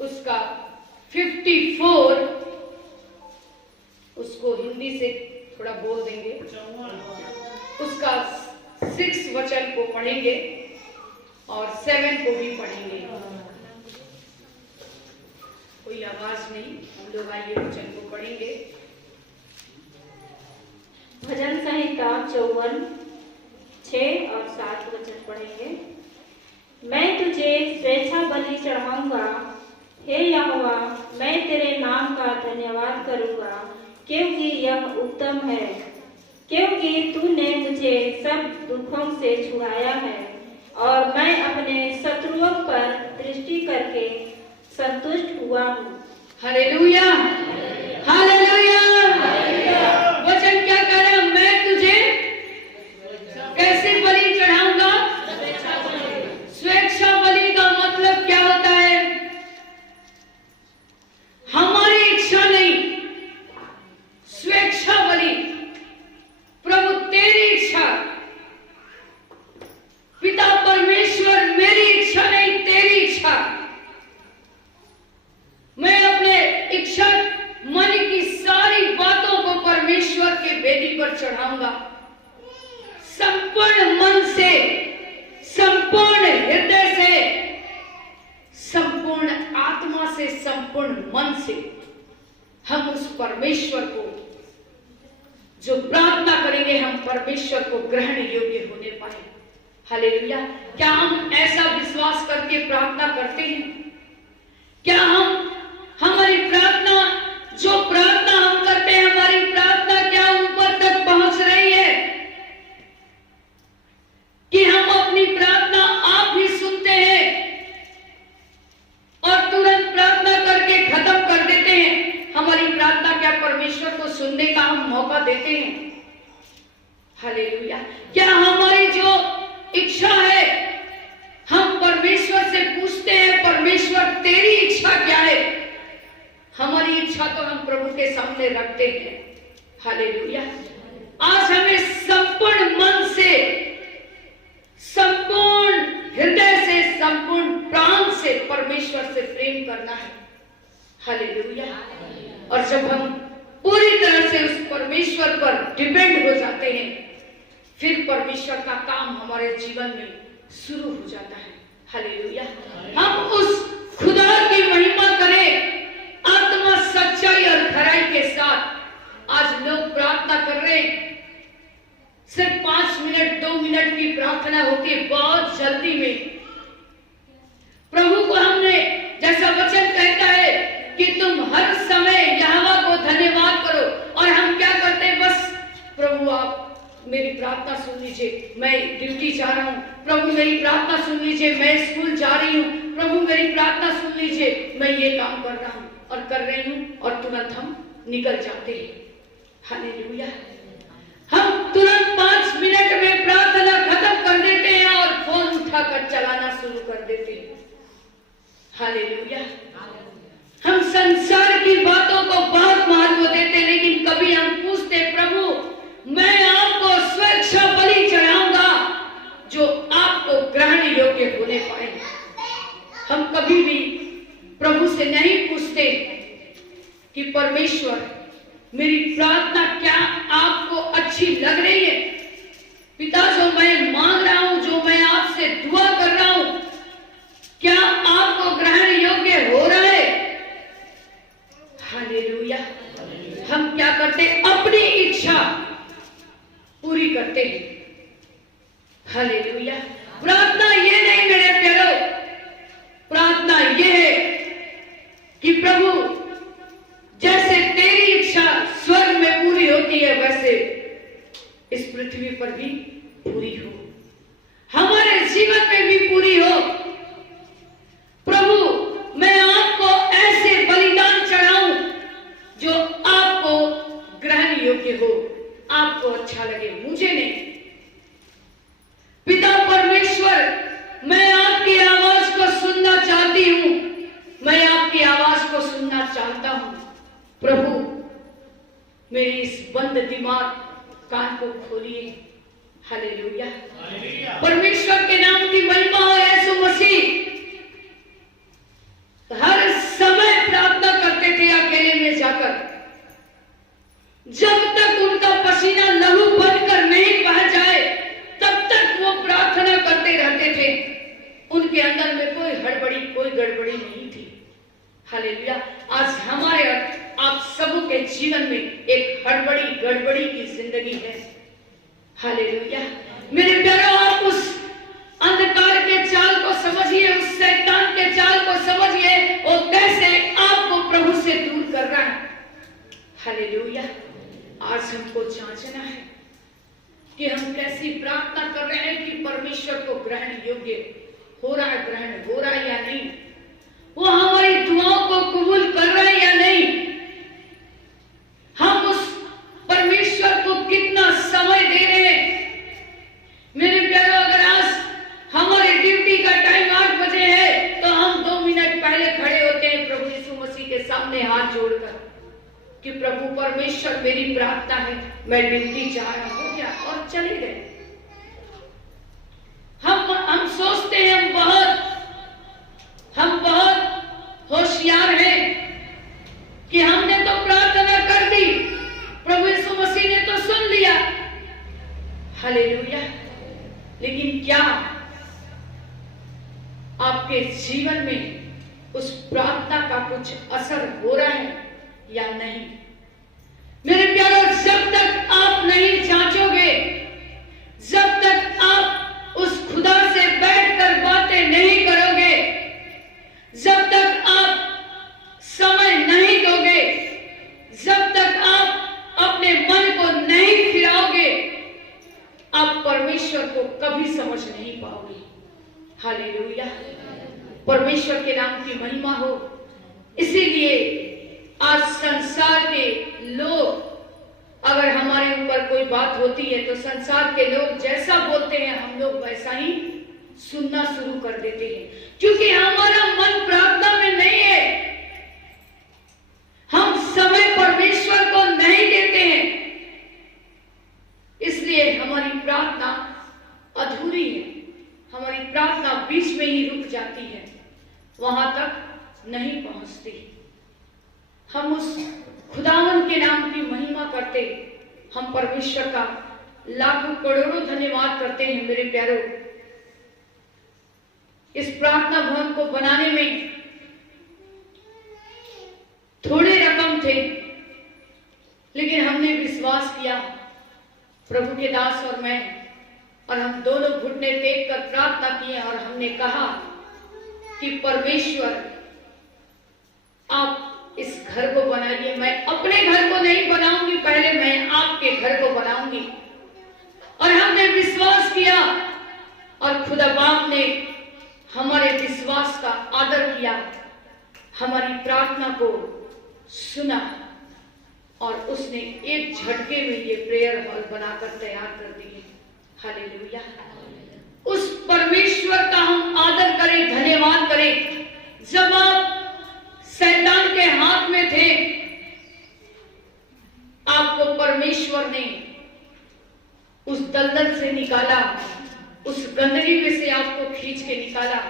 उसका 54 उसको हिंदी से थोड़ा बोल देंगे, उसका 6 वचन को पढ़ेंगे और 7 को भी पढ़ेंगे। कोई आवाज नहीं, हम लोग आइए वचन को पढ़ेंगे। भजन संहिता 54 6 और 7 वचन पढ़ेंगे। मैं तुझे स्वेच्छा बलि चढ़ाऊंगा, हे यहोवा, मैं तेरे नाम का धन्यवाद करूंगा, क्योंकि यह उत्तम है, क्योंकि तूने मुझे सब दुखों से छुड़ाया है और मैं अपने शत्रुओं पर दृष्टि करके संतुष्ट हुआ हूँ। Hallelujah, hallelujah. वचन क्या कह रहा है? मैं तुझे कैसे बलि चढ़ाऊंगा? स्वेच्छा बलि का मतलब क्या होता है? हमारी इच्छा नहीं, स्वेच्छा बलि। प्रभु तेरी इच्छा, पिता परमेश्वर मेरी इच्छा नहीं, तेरी इच्छा। मैं अपने इच्छा मन की सारी बातों को परमेश्वर के वेदी पर चढ़ाऊंगा, संपूर्ण मन से, संपूर्ण हृदय से, संपूर्ण आत्मा से, संपूर्ण मन से। हम उस परमेश्वर को जो प्रार्थना करेंगे, हम परमेश्वर को ग्रहण योग्य होने पाए। हालेलुया। क्या हम ऐसा विश्वास करके प्रार्थना करते हैं? क्या हमारी प्रार्थना, जो प्रार्थना हम करते हैं, हमारी प्रार्थना क्या ऊपर तक पहुंच रही है कि हम अपनी प्रार्थना आप ही सुनते हैं और तुरंत प्रार्थना करके खत्म कर देते हैं? हमारी प्रार्थना क्या परमेश्वर को सुनने का हम मौका देते हैं? हालेलुया। क्या हमारी जो इच्छा है, हम परमेश्वर से पूछते हैं, परमेश्वर तेरी इच्छा क्या है? हमारी इच्छा तो हम प्रभु के सामने रखते हैं। हालेलुया। आज हमें संपूर्ण मन से, संपूर्ण हृदय से, संपूर्ण प्राण से परमेश्वर से प्रेम करना है। हालेलुया। और जब हम पूरी तरह से उस परमेश्वर पर डिपेंड हो जाते हैं, फिर परमेश्वर का काम हमारे जीवन में शुरू हो जाता है। हालेलुया। हम उस खुदा की महिमा करें आत्मा, सच्चाई और खराई के साथ। आज लोग प्रार्थना कर रहे हैं, सिर्फ 5 मिनट 2 मिनट की प्रार्थना होती है, बहुत जल्दी में। प्रभु को हमने, जैसा वचन कहता है कि तुम हर समय यहोवा को धन्यवाद करो, और हम क्या करते हैं? बस प्रभु आप मेरी प्रार्थना सुन लीजिए, मैं ड्यूटी जा रहा हूँ। प्रभु मेरी प्रार्थना सुन लीजिए, मैं स्कूल जा रही हूँ। प्रभु मेरी प्रार्थना सुन लीजिए, मैं ये काम कर रहा हूँ और कर रही हूँ, और तुरंत हम निकल जाते हैं। हालेलुया। हम तुरंत 5 मिनट में प्रार्थना खत्म कर देते हैं और फोन उठाकर चलाना शुरू कर देते हैं। हालेलुया। हम संसार की बातों को बहुत महत्व देते हैं, लेकिन कभी हम पूछते, प्रभु मैं आपको स्वेच्छा बलि चढ़ाऊंगा जो आपको ग्रहण योग्य होने पाए। हम कभी भी प्रभु से नहीं पूछते कि परमेश्वर मेरी प्रार्थना क्या आपको अच्छी लग रही है? पिता, जो मैं मांग रहा हूं, जो मैं आपसे दुआ कर रहा हूं, क्या आपको ग्रहण योग्य हो रहा है? हालेलुया। हम क्या करते? अपनी इच्छा पूरी करते हैं। हालेलुया। प्रार्थना ये नहीं मेरे प्यारो, प्रार्थना ये है कि प्रभु जैसे तेरी इच्छा स्वर्ग में पूरी होती है, वैसे इस पृथ्वी पर भी पूरी हो, हमारे जीवन में भी पूरी हो। प्रभु मैं आपको ऐसे बलिदान चढ़ाऊं जो आपको ग्रहण योग्य हो, आपको अच्छा लगे, मुझे नहीं। पिता परमेश्वर, मैं आपकी आवाज को सुनना चाहती हूं, मैं आपकी आवाज को सुनना चाहता हूं। प्रभु मेरी इस बंद दिमाग कान को खोलिए। हालेलुया। परमेश्वर के नाम की महिमा हो। यीशु मसीह हर उनके अंदर में कोई हड़बड़ी, कोई गड़बड़ी नहीं थी। हालेलुया। आज हमारे आप सबों के जीवन में एक हड़बड़ी गड़बड़ी की जिंदगी है। हालेलुया। मेरे प्यारों, आप उस अंधकार के चाल को समझिए, उस शैतान के चाल को समझिए, और कैसे आपको प्रभु से दूर कर रहा है। हालेलुया। आज हमको जांचना है कि हम कैसी प्रार्थना कर रहे हैं कि परमेश्वर को ग्रहण योग्य हो रहा है, ग्रहण हो रहा है या नहीं, वो हमारी दुआओं को कबूल कर रहा है या नहीं, हम उस परमेश्वर को कितना समय दे रहे हैं। मेरे प्यारों, अगर आज हमारी ड्यूटी का टाइम 8 बजे है तो हम 2 मिनट पहले खड़े होते हैं प्रभु यीशु मसीह के सामने हाथ जोड़कर कि प्रभु परमेश्वर, मेरी प्रार्थना है, मैं ड्यूटी जा रहा हूं क्या, और चले गए। हम सोचते हैं हम बहुत होशियार हैं कि हमने तो प्रार्थना कर दी, प्रभु यीशु मसीह ने तो सुन लिया। हालेलुया। लेकिन क्या आपके जीवन में उस प्रार्थना का कुछ असर हो रहा है या नहीं? मेरे प्यारों, जब तक आप नहीं जांचोगे, जब तक आप उस खुदा से बैठकर बातें नहीं करोगे, जब तक आप समय नहीं दोगे, जब तक आप अपने मन को नहीं फिराओगे, आप परमेश्वर को कभी समझ नहीं पाओगे। हालेलुया। परमेश्वर के नाम की महिमा हो। इसीलिए आज संसार के लोग, अगर हमारे ऊपर कोई बात होती है तो संसार के लोग जैसा बोलते हैं हम लोग वैसा ही सुनना शुरू कर देते हैं, क्योंकि हमारा मन प्रार्थना में नहीं है। हम समय परमेश्वर को नहीं देते हैं, इसलिए हमारी प्रार्थना अधूरी है, हमारी प्रार्थना बीच में ही रुक जाती है, वहां तक नहीं पहुंचती। हम उस खुदावन के नाम की महिमा करते, हम परमेश्वर का लाखों करोड़ों धन्यवाद करते हैं। मेरे प्यारों, इस प्रार्थना भवन को बनाने में थोड़े रकम थे, लेकिन हमने विश्वास किया, प्रभु के दास और मैं, और हम दोनों घुटने टेक कर प्रार्थना किए और हमने कहा कि परमेश्वर, आप इस घर को बनाइए। मैं अपने घर को नहीं बनाऊंगी, पहले मैं आपके घर को बनाऊंगी। और हमने विश्वास किया और खुदा बाप ने हमारे विश्वास का आदर किया, हमारी प्रार्थना को सुना और उसने एक झटके में ये प्रेयर हॉल बनाकर तैयार कर दिए। हालेलुया। उस परमेश्वर का हम आदर करें, धन्यवाद करें। जब आप शैतान के हाथ में थे, आपको परमेश्वर ने उस दलदल से निकाला, उस गंदगी में से आपको खींच के निकाला।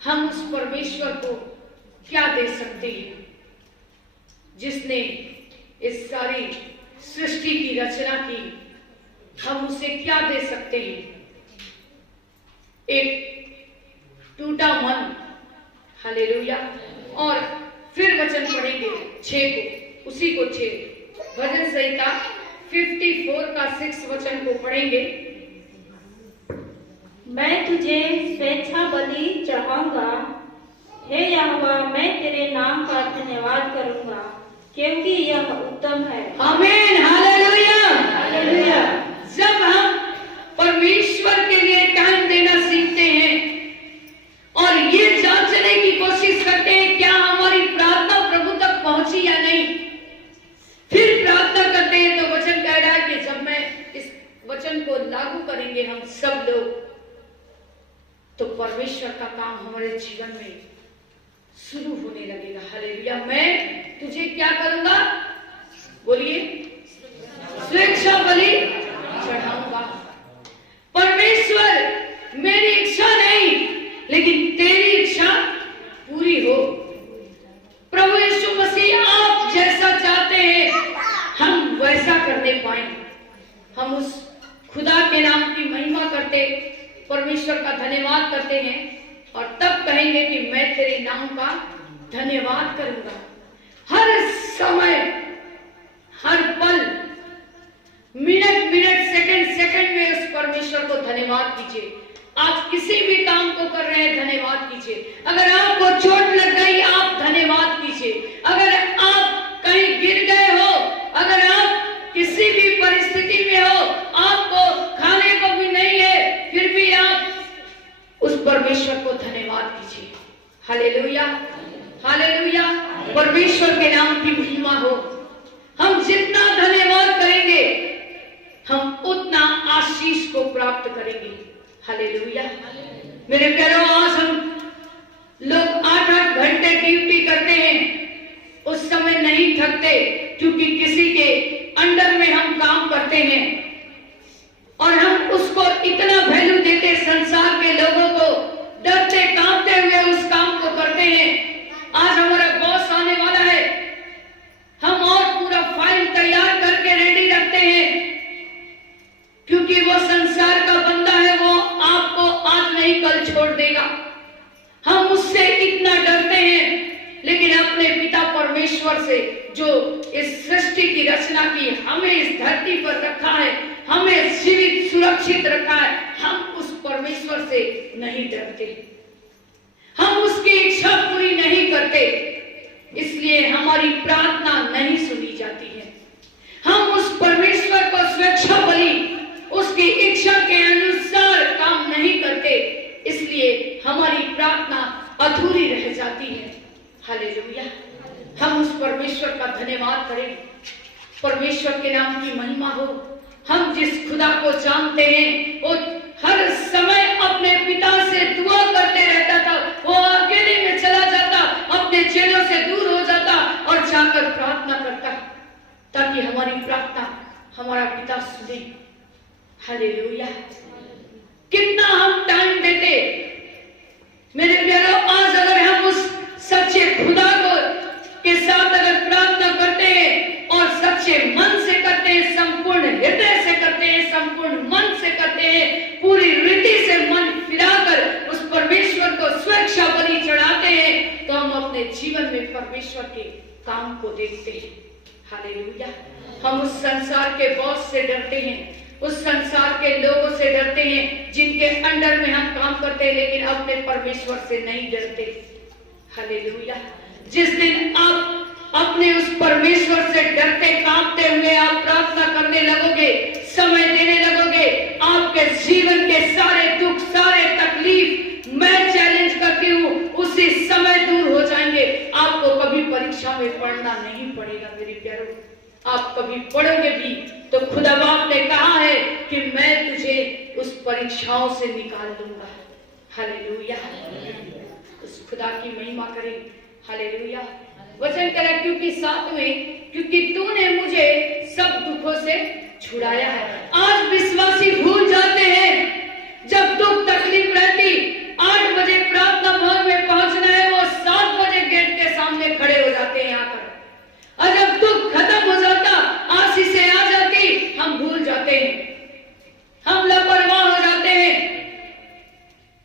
हम उस परमेश्वर को क्या दे सकते हैं जिसने इस सारी सृष्टि की रचना की? हम उसे क्या दे सकते हैं? एक टूटा मन। हालेलुया। और फिर वचन पढ़ेंगे 6 को, उसी को 6 भजन संहिता 54 का 6 वचन को पढ़ेंगे। मैं तुझे स्वेच्छा बलि चढ़ाऊंगा, हे यहोवा, मैं तेरे नाम का धन्यवाद करूंगा, क्योंकि यह उत्तम है। आमीन। हालेलुया। हालेलुया। जब हम परमेश्वर के लिए टाइम देना सीखते हैं और ये जांचने की कोशिश करते हैं क्या हमारी प्रार्थना प्रभु तक पहुंची या नहीं, फिर प्रार्थना करते हैं, तो वचन कह रहा है कि जब मैं इस वचन को लागू करेंगे हम सब लोग, तो परमेश्वर का काम हमारे जीवन में शुरू होने लगेगा। हालेलुया। मैं तुझे क्या करूंगा? बोलिए, स्वेच्छा बलि चढ़ाऊंगा। परमेश्वर, मेरी इच्छा नहीं लेकिन तेरी इच्छा पूरी हो। प्रभु यीशु मसीह, आप जैसा चाहते हैं हम वैसा करने पाए। हम उस खुदा के नाम की महिमा करते, परमेश्वर का धन्यवाद करते हैं और तब कहेंगे कि मैं तेरे नाम का धन्यवाद करूंगा। हर समय, हर पल, मिनट मिनट, सेकंड सेकंड में उस परमेश्वर को धन्यवाद कीजिए। आप किसी भी काम को कर रहे हैं, धन्यवाद कीजिए। अगर आपको चोट लग गई, आप धन्यवाद कीजिए। अगर आप कहीं गिर गए हो, अगर आप किसी भी परिस्थिति में हो, आपको खाने को भी नहीं है, फिर भी आप उस परमेश्वर को धन्यवाद कीजिए। Hallelujah, hallelujah. परमेश्वर के नाम की महिमा हो। हम जितना धन्यवाद करेंगे, हम उतना आशीष को प्राप्त करेंगे। हालेलुया। मेरे प्यारों, आज हम लोग 8-8 घंटे ड्यूटी करते हैं, उस समय नहीं थकते, क्योंकि किसी के अंडर में हम काम करते हैं और हम उसको इतना वैल्यू देते, संसार के लोगों को डरते कांपते हुए उस काम को करते हैं। आज हमारा बॉस आने वाला है, हम और पूरा फाइल तैयार करके रेडी रखते हैं, क्योंकि वो संसार का बंदा है, वो आपको आज नहीं कल छोड़ देगा। हम उससे इतना डरते हैं, लेकिन अपने पिता परमेश्वर से, जो इस सृष्टि की रचना की, हमें इस धरती पर रखा है, हमें जीवित सुरक्षित रखा है, हम उस परमेश्वर से नहीं डरते, हम उसकी इच्छा पूरी नहीं करते, इसलिए हमारी प्रार्थना नहीं सुनी जाती है। हम उस परमेश्वर को स्वेच्छा बलि, उसकी इच्छा के अनुसार काम नहीं करते, इसलिए हमारी प्रार्थना अधूरी रह जाती है। हालेलुया। हम उस परमेश्वर का धन्यवाद करें, परमेश्वर के नाम की महिमा हो। हम जिस खुदा को जानते हैं, वो हर समय अपने पिता से दुआ करते रहता था। वो अकेले में चला जाता, अपने चेलों से दूर हो जाता और जाकर प्रार्थना करता, ताकि हमारी प्रार्थना हमारा पिता सुने। हालेलुया। कितना हम टाइम देते मेरे प्यारों। आज अगर हम उस सच्चे खुदा को के साथ अगर प्रार्थना करते हैं और सच्चे मन से करते हैं, संपूर्ण हृदय से करते हैं, संपूर्ण मन से करते हैं, पूरी रीति से मन फिराकर उस परमेश्वर को स्वेच्छा बलि चढ़ाते हैं, तो हम अपने जीवन में परमेश्वर के काम को देखते हैं। हालेलुया। हम उस संसार के बॉस से डरते हैं, उस संसार के लोगों से डरते हैं जिनके अंडर में हम काम करते हैं, लेकिन अपने परमेश्वर से नहीं डरते। हालेलुया। जिस दिन आप अपने उस परमेश्वर से डरते कांपते हुए आप प्रार्थना करने लगोगे, समय देने लगोगे, आपके जीवन के सारे दुख, सारे तकलीफ, मैं चैलेंज करती हूँ, उसी समय दूर हो जाएंगे। आपको कभी परीक्षा में पढ़ना नहीं पड़ेगा मेरे प्यारों। आप कभी पढ़ोगे भी तो खुदा बाप ने कहा है कि मैं तुझे उस परीक्षाओं से निकाल दूंगा। हालेलुया। उस खुदा की महिमा करें। हालेलुया। वचन करें, क्योंकि 7 में, क्योंकि तूने मुझे सब दुखों से छुड़ाया है। आज विश्वासी भूल जाते हैं, जब दुख तकलीफ रहती, 8 बजे प्रार्थना भवन में पहुंचना है, वो 7 बजे गेट के सामने खड़े हो जाते हैं आकर। और जब दुख खत्म हो जाता, आशीषें आ जाती, हम भूल जाते हैं, हम लापरवाह हो जाते हैं।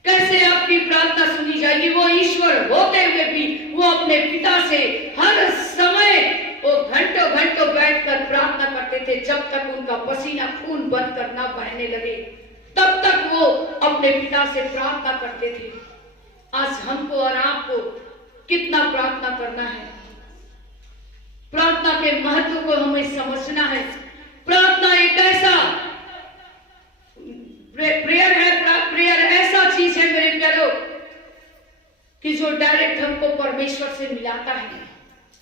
कैसे आपकी प्रार्थना सुनी जाएगी? वो ईश्वर होते हुए भी वो अपने पिता से हर समय वो घंटों घंटों बैठकर प्रार्थना करते थे, जब तक उनका पसीना खून बनकर ना बहने लगे, तब तक वो अपने पिता से प्रार्थना करते थे। आज हमको और आपको कितना प्रार्थना करना है? प्रार्थना के महत्व को हमें समझना है। प्रार्थना एक ऐसा प्रेयर है, प्रेयर ऐसा चीज है मेरे प्यारों, कि जो डायरेक्ट हमको परमेश्वर से मिलाता है।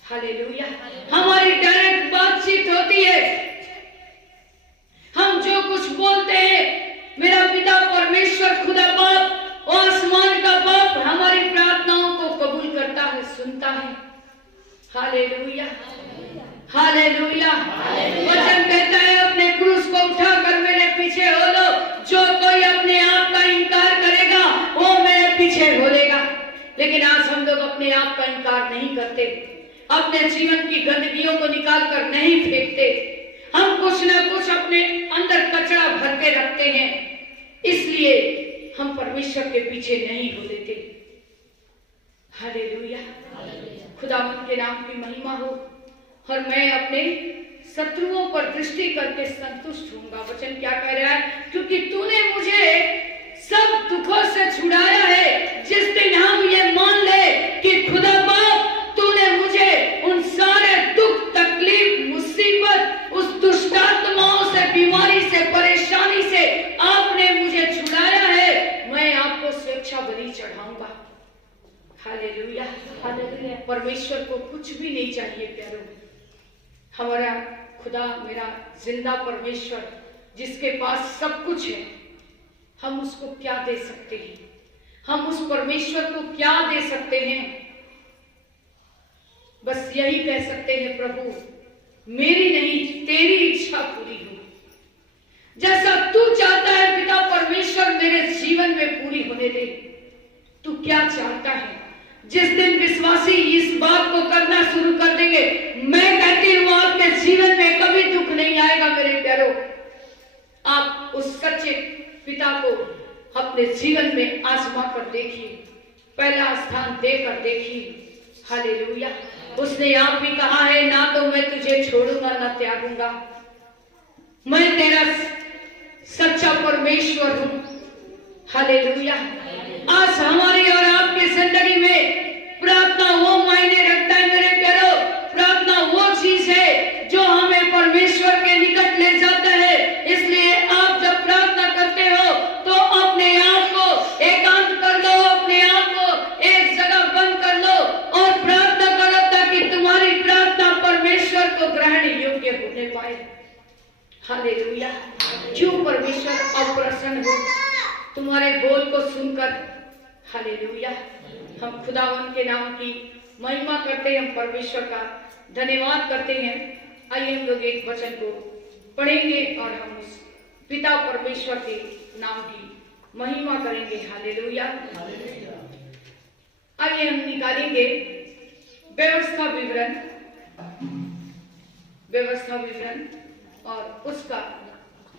हालेलुया। हमारी डायरेक्ट बातचीत होती है। हम जो कुछ बोलते हैं, मेरा पिता परमेश्वर खुदा बाप और आसमान का बाप हमारी प्रार्थनाओं को कबूल करता है, सुनता है। Hallelujah, hallelujah. वचन कहता है, अपने क्रूस को उठाकर मेरे पीछे हो लो। जो कोई अपने आप का इनकार करेगा वो मेरे पीछे हो लेगा। लेकिन आज हम लोग अपने आप का इनकार नहीं करते, अपने जीवन की गंदगियों को निकाल कर नहीं फेंकते। हम कुछ ना कुछ अपने अंदर कचरा भर के रखते हैं, इसलिए हम परमेश्वर के पीछे नहीं हो लेते। हालेलुया, खुदावंद के नाम की महिमा हो। और मैं अपने शत्रुओं पर दृष्टि करके संतुष्ट होऊंगा। वचन क्या कह रहा है? क्योंकि तूने मुझे सब दुखों से छुड़ाया है। जिस दिन हम ये मान ले कि खुदा बाप तूने मुझे उन सारे दुख, तकलीफ, मुसीबत, उस दुष्टात्माओं से, बीमारी से, परेशानी से आपने मुझे छुड़ाया है, मैं आपको स्वेच्छा बलि चढ़ाऊंगा। Hallelujah, hallelujah. परमेश्वर को कुछ भी नहीं चाहिए प्यारों। हमारा खुदा, मेरा जिंदा परमेश्वर, जिसके पास सब कुछ है, हम उसको क्या दे सकते हैं? हम उस परमेश्वर को क्या दे सकते हैं? बस यही कह सकते हैं, प्रभु मेरी नहीं तेरी इच्छा पूरी हो। जैसा तू चाहता है पिता परमेश्वर मेरे जीवन में पूरी होने दे। तू क्या चाहता है? जिस दिन विश्वासी इस बात को करना शुरू कर देंगे, मैं कहती हूं आपके जीवन में कभी दुख नहीं आएगा मेरे प्यारों। आप उस सच्चे पिता को अपने जीवन में आजमा कर देखिए, पहला स्थान देकर देखिए। हालेलुया। उसने आप भी कहा है, ना तो मैं तुझे छोड़ूंगा ना त्यागूंगा, मैं तेरा सच्चा परमेश्वर हूं। हालेलुया। आज हमारी और आपकी जिंदगी में प्रार्थना वो मायने रखता है मेरे प्यारों। प्रार्थना वो चीज है जो हमें परमेश्वर के निकट ले जाता है। इसलिए आप जब प्रार्थना करते हो तो अपने आप को एकांत कर लो, अपने आप को एक जगह बंद कर लो और प्रार्थना करो, ताकि तुम्हारी प्रार्थना परमेश्वर को ग्रहण योग्य होने पाए। हालेलुया। क्यों परमेश्वर अप्रसन्न हो तुम्हारे बोल को सुनकर? हालेलुया। हम खुदावन के नाम की महिमा करते हैं, हम परमेश्वर का धन्यवाद करते हैं। आइए हम लोग एक वचन को पढ़ेंगे और हम उस पिता परमेश्वर के नाम की महिमा करेंगे। हालेलुया। आइए हम निकालेंगे व्यवस्था विवरण और उसका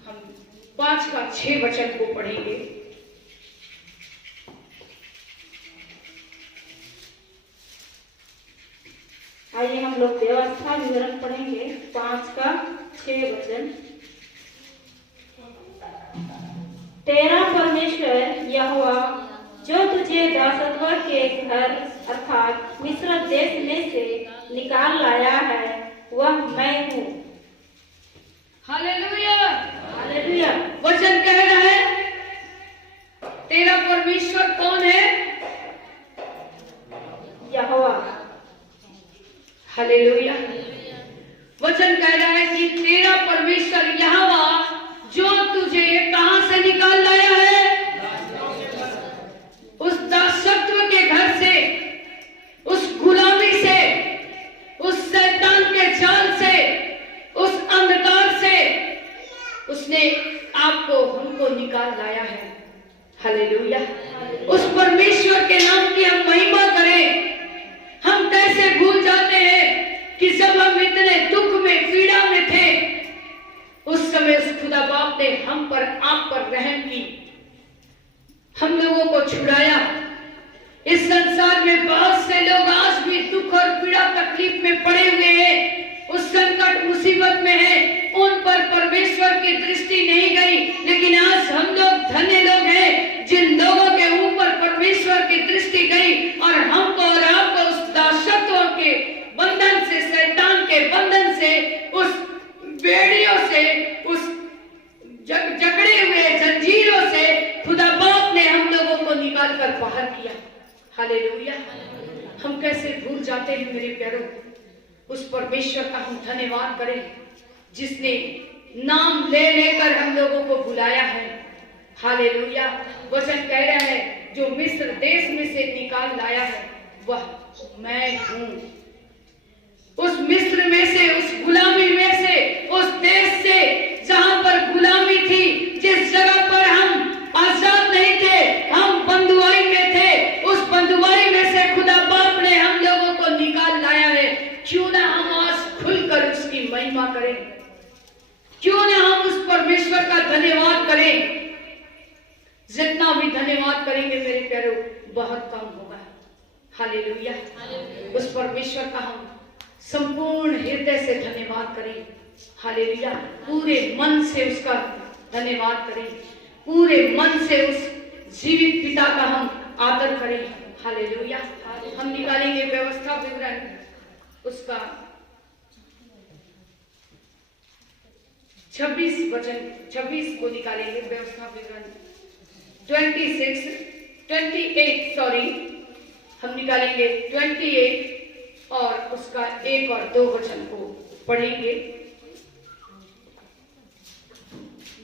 हम 5 का 6 वचन को पढ़ेंगे। आइए हम लोग व्यवस्था विवरण पढ़ेंगे 5 का 6 वचन। तेरा परमेश्वर यहोवा जो तुझे दासत्व के घर अर्थात मिस्र देश में से निकाल लाया है, वह मैं हूँ। Hallelujah, hallelujah. वचन कह रहा है तेरा परमेश्वर कौन है? यहोवा। हालेलुया। वचन कह रहा है कि तेरा परमेश्वर यहोवा जो तुझे कहां से निकाल लाया है? उस दासत्व के घर से, उस गुलामी से, उस शैतान के जाल से, उस अंधकार से उसने आपको, हमको निकाल लाया है। हालेलुया। उस परमेश्वर के नाम की हम महिमा करें। हम कैसे भूल जाते हैं कि जब हम इतने दुख में, पीड़ा में थे, उस समय उस खुदा बाप ने हम पर, आप पर रहम की, हम लोगों को छुड़ाया। इस संसार में बहुत से लोग आज भी दुख और पीड़ा, तकलीफ में पड़े हुए हैं, उस संकट मुसीबत में हैं, उन पर परमेश्वर की दृष्टि नहीं गई। लेकिन आज हम लोग धन्य लोग हैं जिन लोगों के ऊपर परमेश्वर की दृष्टि गई और हमको और आपको उस दासत्व के बंधन से, शैतान के बंधन से, उस बेड़ियों से, उस जकड़े हुए जंजीरों से खुदा बाप ने हम लोगों को निकाल कर बाहर किया। हालेलुया। हम कैसे भूल जाते हैं मेरे प्यारों। उस परमेश्वर का हम धन्यवाद करें जिसने नाम ले लेकर हम लोगों को बुलाया है। हालेलुया। वचन कह रहा है जो मिस्र देश में से निकाल लाया है वह मैं हूं। उस मिस्र में से, उस गुलामी में से, उस देश से जहां पर गुलामी थी, जिस जगह पर हम आजाद नहीं थे, हम बंधुआई में थे, उस बंधुआई में से खुदा बाप ने हम लोगों को निकाल लाया है। क्यों ना हम आज खुलकर उसकी महिमा करें? क्यों ना हम उस परमेश्वर का धन्यवाद करें? जितना भी धन्यवाद करेंगे मेरे प्यारों बहुत कम होगा। हालेलुया। उस परमेश्वर का हम संपूर्ण हृदय से धन्यवाद करें। हालेलुया। पूरे मन से उसका धन्यवाद करें, पूरे मन से उस जीवित पिता का हम आदर करें। हालेलुया। हम निकालेंगे व्यवस्था विवरण उसका 26 को निकालेंगे। व्यवस्था विवरण 28 सॉरी, हम निकालेंगे 28 और उसका 1 और 2 वचन को पढ़ेंगे।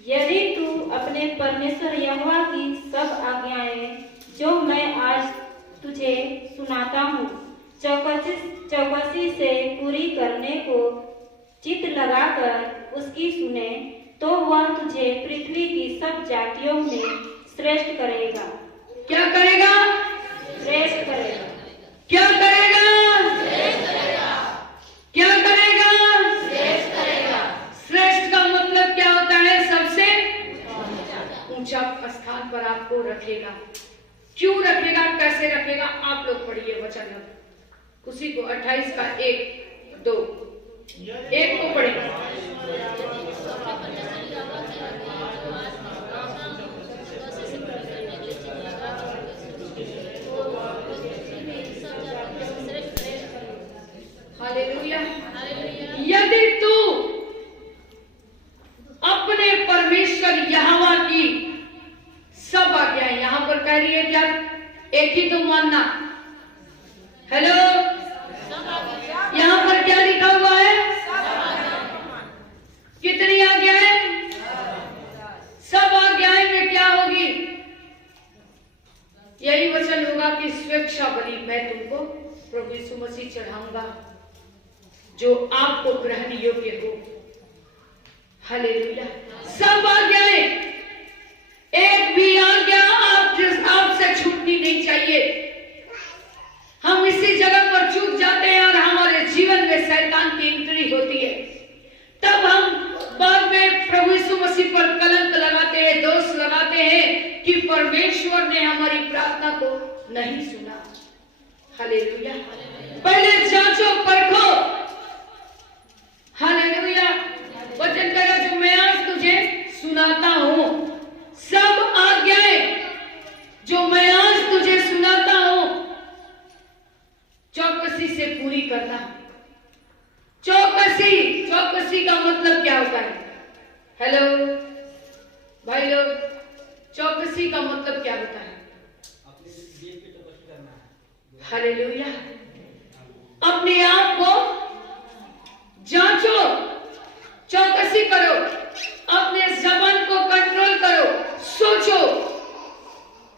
यदि तू अपने परमेश्वर यहोवा की सब आज्ञाएं जो मैं आज तुझे सुनाता हूँ चौकसी से पूरी करने को चित्त लगाकर उसकी सुने, तो वह तुझे पृथ्वी की सब जातियों में श्रेष्ठ करेगा। क्या करेगा? श्रेष्ठ करेगा। क्या करेगा? क्या करेगा? श्रेष्ठ का मतलब क्या होता है? सबसे ऊंचा स्थान पर आपको रखेगा। क्यों रखेगा, कैसे रखेगा? आप लोग पढ़िए वचन उसी को 28 का 1 2 1 को पढ़िए। हालेलुया। यदि तू अपने परमेश्वर यहोवा की सब आज्ञाएं, यहां पर कह रही है क्या? एक ही तो मानना। हेलो, यहां पर क्या लिखा हुआ है? कितनी आज्ञाएं? सब आज्ञाएं में क्या होगी? यही वचन होगा कि स्वेच्छा बलि मैं तुमको प्रभु यीशु मसीह चढ़ाऊंगा जो आपको ग्रहण योग्य हो। हालेलुया। सब आज्ञाएं, एक भी आज्ञा आपसे छूटनी नहीं चाहिए। हम इसी जगह पर चूक जाते हैं और हमारे जीवन में शैतान की एंट्री होती है। तब हम बाद में प्रभु यीशु मसीह पर कलंक लगाते हैं, दोष लगाते हैं कि परमेश्वर ने हमारी प्रार्थना को नहीं सुना। हालेलुया। पहले जांचो परखो। हालेलुया। वचन करो जो मैं आज तुझे सुनाता हूं, सब आज्ञाएं जो मैं आज तुझे सुनाता हूं चौकसी से पूरी करना। चौकसी का मतलब क्या होता है? हेलो भाई लोग, चौकसी का मतलब क्या होता है? हालेलुया। अपने आप को जांचो, चौकसी करो, अपने जबान को कंट्रोल करो, सोचो,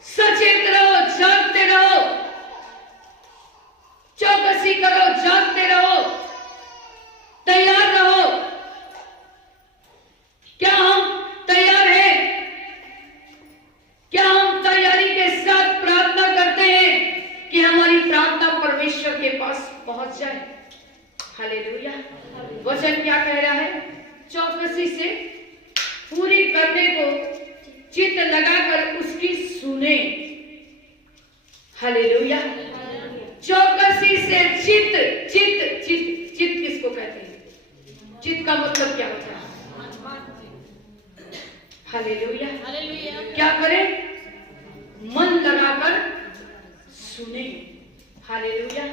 सचेत रहो, जागते रहो, चौकसी करो, जागते रहो, तैयार रहो। क्या हम तैयार हैं? क्या हम तैयारी के साथ प्रार्थना करते हैं कि हमारी प्रार्थना परमेश्वर के पास पहुंच जाए? हालेलुया। वचन क्या कह रहा है? चौकसी से पूरी करने को चित्त लगाकर उसकी सुने। हालेलुया। चौकसी से चित्त किसको कहते हैं? चित्त का मतलब क्या होता है? हालेलुया। क्या करें? मन लगाकर सुने। हालेलुया।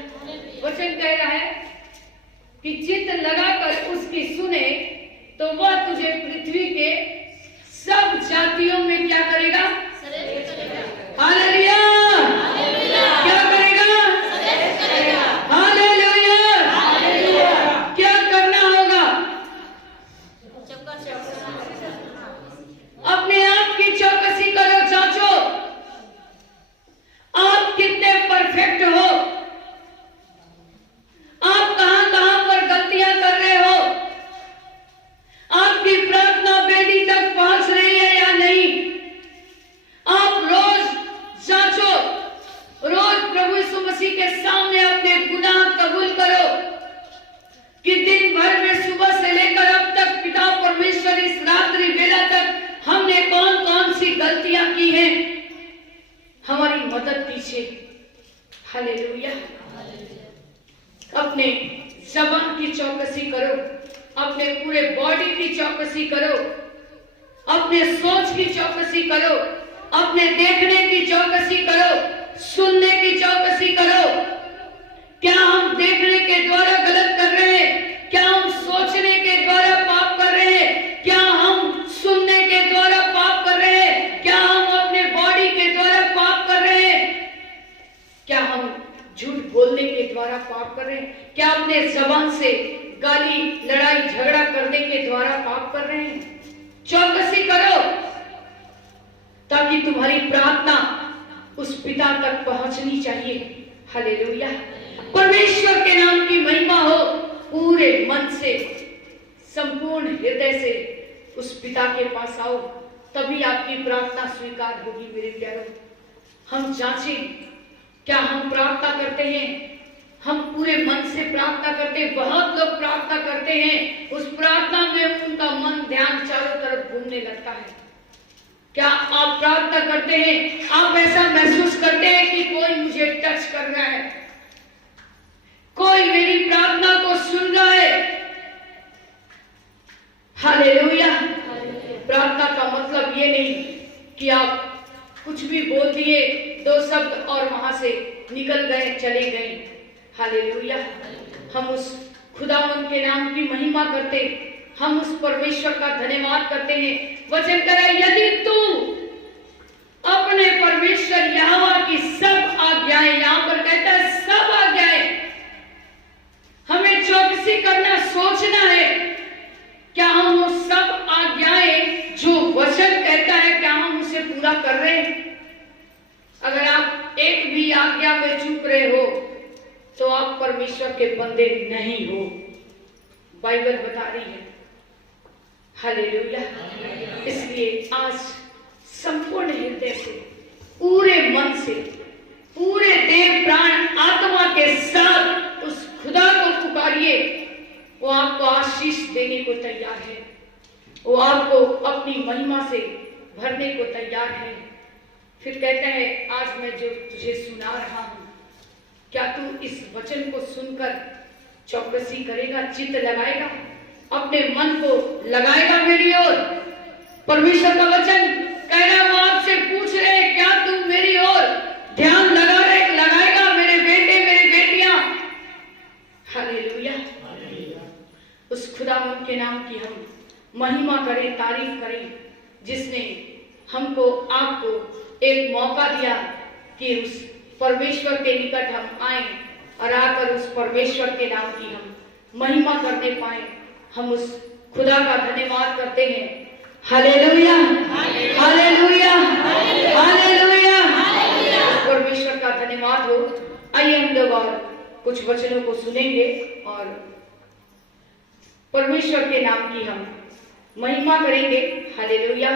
वचन कह रहा है कि चित्त लगाकर उसकी सुने तो वह तुझे पृथ्वी के सब जातियों में क्या करेगा? हालेलुया। क्या करेगा? हालेलुया। क्या करना होगा? अपने आप की चौकसी करो, जांचो आप कितने परफेक्ट हो, आप कहां कहां पर गलतियां कर रहे हो, आपकी प्रार्थना वेदी तक पहुंच रही है या नहीं, आप रोज हालेलुया। अपने जबान की चौकसी करो, अपने पूरे बॉडी की चौकसी करो, अपने सोच की चौकसी करो, अपने देखने की चौकसी करो, सुनने की चौकसी करो। क्या हम देखने के द्वारा गलत कर रहे हैं? क्या हम सोचने के द्वारा पाप कर रहे हैं? क्या हम सुनने के द्वारा पाप कर रहे हैं? क्या हम अपने बॉडी के द्वारा पाप कर रहे हैं? क्या हम झूठ बोलने के द्वारा पाप कर रहे हैं? क्या अपने जबान से गाली, लड़ाई, झगड़ा करने के द्वारा पाप कर रहे हैं? चौकसी करो, ताकि तुम्हारी प्रार्थना उस पिता तक पहुंचनी चाहिए। हालेलुया। परमेश्वर के नाम की महिमा हो। पूरे मन से, संपूर्ण हृदय से उस पिता के पास आओ, तभी आपकी प्रार्थना स्वीकार होगी। मेरे प्यारों, हम जांचें, क्या हम प्रार्थना करते हैं? हम पूरे मन से प्रार्थना करते हैं। बहुत लोग प्रार्थना करते हैं, उस प्रार्थना में उनका मन, ध्यान चारों तरफ घूमने लगता है। क्या आप प्रार्थना करते हैं, आप ऐसा महसूस करते हैं कि कोई मुझे टच कर रहा है, कोई मेरी प्रार्थना को सुन रहा है? हालेलुया। प्रार्थना का मतलब ये नहीं कि आप कुछ भी बोल दिए, दो शब्द और वहां से निकल गए, चले गए। हालेलुया। हम उस खुदावंद के नाम की महिमा करते, हम उस परमेश्वर का धन्यवाद करते हैं। वचन करे, यदि तू अपने परमेश्वर यहोवा की सब आज्ञाएं, यहां पर कहता है सब आज्ञाएं, हमें चौकसी करना, सोचना है, क्या हम वो सब आज्ञाएं जो वचन कहता है, क्या हम उसे पूरा कर रहे हैं? अगर आप एक भी आज्ञा में चूक रहे हो तो आप परमेश्वर के बंदे नहीं हो, बाइबल बता रही है। हालेलुया। इसलिए आज संपूर्ण हृदय से, पूरे मन से, पूरे देह, प्राण, आत्मा के साथ उस खुदा को पुकारिए। वो आपको आशीष देने को तैयार है, वो आपको अपनी महिमा से भरने को तैयार है। फिर कहता है, आज मैं जो तुझे सुना रहा हूं, क्या तू इस वचन को सुनकर चौकसी करेगा, चित्त लगाएगा, अपने मन को लगाएगा मेरी ओर? परमेश्वर का वचन कह रहा है, वो आपसे पूछ रहे हैं, क्या तू मेरी ओर ध्यान लगाएगा मेरे बेटे, मेरी बेटियां? हालेलुया। उस खुदावंद के नाम की हम महिमा करें, तारीफ करें, जिसने हमको, आपको एक मौका दिया कि उस परमेश्वर के निकट हम आए और आकर उस परमेश्वर के नाम की हम महिमा करने पाए। हम उस खुदा का धन्यवाद करते हैं। Hallelujah, hallelujah, hallelujah. परमेश्वर का धन्यवाद हो। आइए हम लोग और कुछ वचनों को सुनेंगे और परमेश्वर के नाम की हम महिमा करेंगे। हालेलुया।